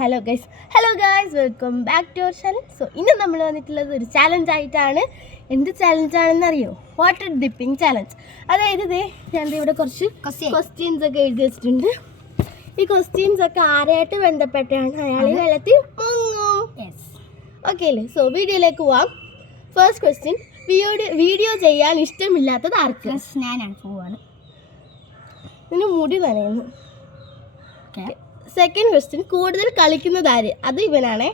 Hello guys welcome back to our channel. So ഇന്ന് നമ്മൾ വന്നിട്ടുള്ളത് ഒരു ചാലഞ്ച് ആയിട്ടാണ്. എന്ത് ചാലഞ്ചാണെന്ന് അറിയോ? Water dipping challenge. അതായത് ഞാൻ ഇവിടെ കുറച്ച് ക്വസ്റ്റ്യൻസ് ഒക്കെ എഴുതി വെച്ചിട്ടുണ്ട്. ഈ ക്വസ്റ്റ്യൻസ് ഒക്കെ ആരായിട്ട് ബന്ധപ്പെട്ടാണ് അയാൾ ഈ വെള്ളത്തിൽ മുങ്ങും. ഓക്കെ അല്ലേ? സോ വീഡിയോയിലേക്ക് പോവാം. ഫസ്റ്റ് ക്വസ്റ്റ്യൻ, വീഡിയോ ചെയ്യാൻ ഇഷ്ടമില്ലാത്തത് ആർക്ക്? ഞാനാണ് പോവാണ്. ഇതിന് മുടി നനയുന്നു. സെക്കൻഡ് ക്വസ്റ്റ്യൻ, കൂടുതൽ കളിക്കുന്നത് ആര്? അത് ഇവനാണേ.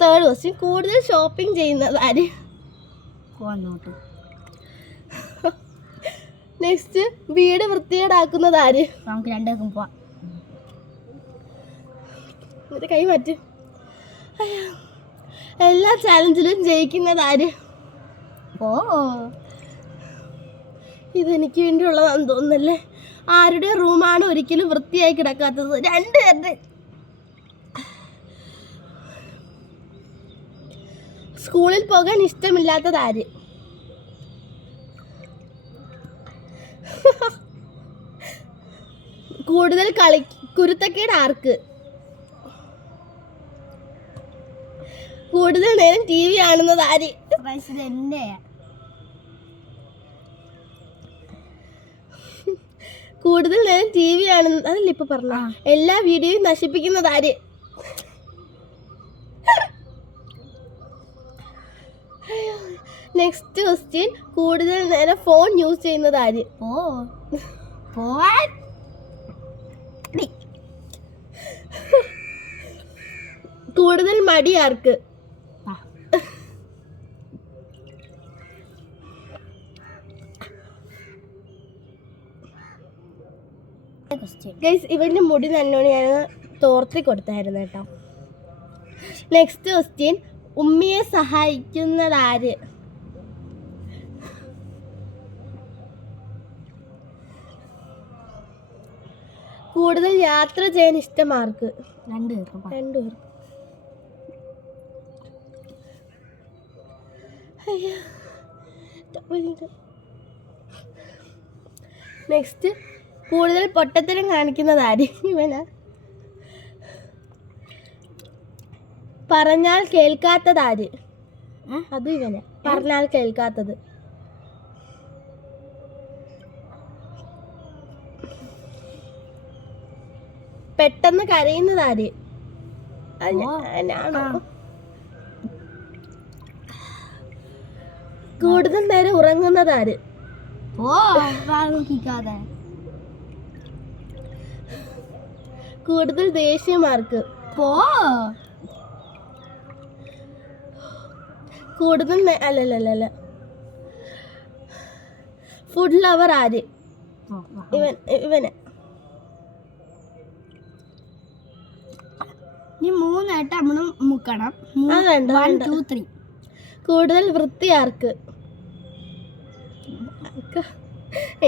തേർഡ് ക്വസ്റ്റ്യൻ, കൂടുതൽ ഷോപ്പിംഗ് ചെയ്യുന്നത് ആര്? നെക്സ്റ്റ്, വീട് വൃത്തികേടാക്കുന്നത് ആര്? നമുക്ക് രണ്ടുപേർക്കും പോവാം. എന്നിട്ട് കൈ മാറ്റ്. എല്ലാ ചാലഞ്ചിലും ജയിക്കുന്നത് ആര്? ഇതെനിക്ക് വേണ്ടിയുള്ളതാണെന്ന് തോന്നുന്നല്ലേ. ആരുടെ റൂമാണ് ഒരിക്കലും വൃത്തിയായി കിടക്കാത്തത്? രണ്ടുപേരുടെ. സ്കൂളിൽ പോകാൻ ഇഷ്ടമില്ലാത്തത് ആര്? കൂടുതൽ കുരുത്തക്കേട് ആർക്ക്? കൂടുതൽ നേരം ടി വി കാണുന്നത് ആര്? കൂടുതൽ നേരം ടി വി കാണുന്നത് അതല്ല ഇപ്പൊ പറഞ്ഞ. എല്ലാ വീഡിയോയും നശിപ്പിക്കുന്നത് ആര്? നെക്സ്റ്റ് ക്വസ്റ്റ്യൻ, കൂടുതൽ നേരം ഫോൺ യൂസ് ചെയ്യുന്നത് ആര്? കൂടുതൽ മടി ആർക്ക്? ഗൈസ്, ഇവന്റെ മുടി നന്നോട് ഞാൻ തോർത്തി കൊടുത്തായിരുന്നു കേട്ടോ. നെക്സ്റ്റ് ക്വസ്റ്റ്യൻ, ഉമ്മിയെ സഹായിക്കുന്നത് ആര്? കൂടുതൽ യാത്ര ചെയ്യാൻ ഇഷ്ടം ആർക്ക്? രണ്ടുപേർക്കും. നെക്സ്റ്റ്, കൂടുതൽ പൊട്ടത്തരം കാണിക്കുന്നത് ആര്? ഇവനാ. പറഞ്ഞാൽ കേൾക്കാത്തത് ആര്? അത് ഇവനാ. പറഞ്ഞാൽ കേൾക്കാത്തത്. പെട്ടെന്ന് കരയുന്നത് ആര്? ഞാനാണോ? കൂടുതൽ നേരം ഉറങ്ങുന്നത് ആര്? കൂടുതൽ ദേഷ്യമാർക്ക്? കൂടുതൽ അല്ലല്ല ഫുഡ് ലവർ ആര്? ഇവന്. മൂന്നായിട്ട് നമ്മള് മുക്കണം. കൂടുതൽ വൃത്തി ആർക്ക്?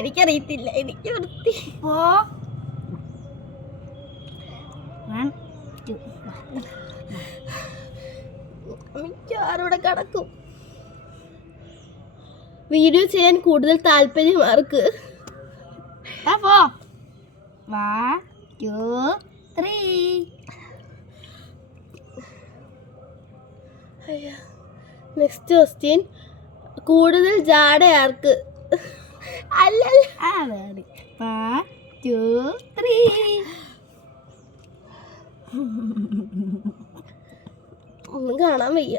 എനിക്കറിയത്തില്ല. എനിക്ക് വൃത്തി മിക്കവാറും കിടക്കും. വീഡിയോ ചെയ്യാൻ കൂടുതൽ താല്പര്യം ആർക്ക്? നെക്സ്റ്റ് ക്വസ്റ്റ്യൻ, കൂടുതൽ ജാട ആർക്ക്? ഒന്നും കാണാൻ വയ്യ.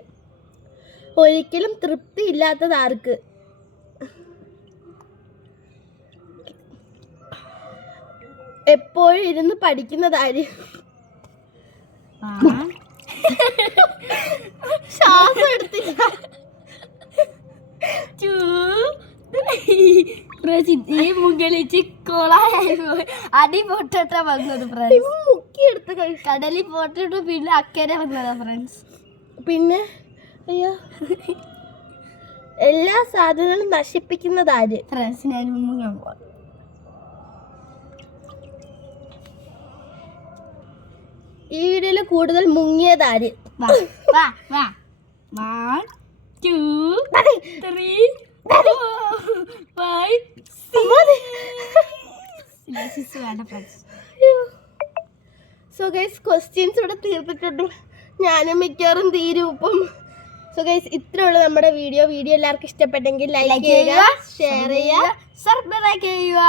ഒരിക്കലും തൃപ്തി ഇല്ലാത്തത് ആർക്ക്? എപ്പോഴും ഇരുന്ന് പഠിക്കുന്നത് ആര്? ശ്വാസം എടുത്തില്ല. ഈ മുകളിച്ച് അടി പൊട്ടിട്ട വന്നത് മുക്കിയെടുത്ത് കടലിൽ പോട്ടിട്ട് പിന്നെ അക്കരെ വന്നതാ ഫ്രണ്ട്സ്. പിന്നെ അയ്യോ, എല്ലാ സാധനങ്ങളും നശിപ്പിക്കുന്നത് ആര്? ഫ്രണ്ട്സ്, ഞാൻ മുങ്ങാൻ പോവാ. ഈ വീഡിയോയില് കൂടുതൽ മുങ്ങിയത് ആര്? 1 2 3 4 5 6 ഫിലോസിസ് വേണ്ട ഫ്രണ്ട്സ്. സോ ഗൈസ് ക്വസ്റ്റ്യൻസ് ഇവിടെ തീർത്തിട്ടുണ്ട്. ഞാനും മിക്കവാറും തീരും ഇപ്പം. സോ ഗൈസ് ഇത്രയുള്ള നമ്മുടെ വീഡിയോ എല്ലാവർക്കും ഇഷ്ടപ്പെട്ടെങ്കിൽ ലൈക്ക് ചെയ്യുക, ഷെയർ ചെയ്യുക, സബ്സ്ക്രൈബ് ചെയ്യുക.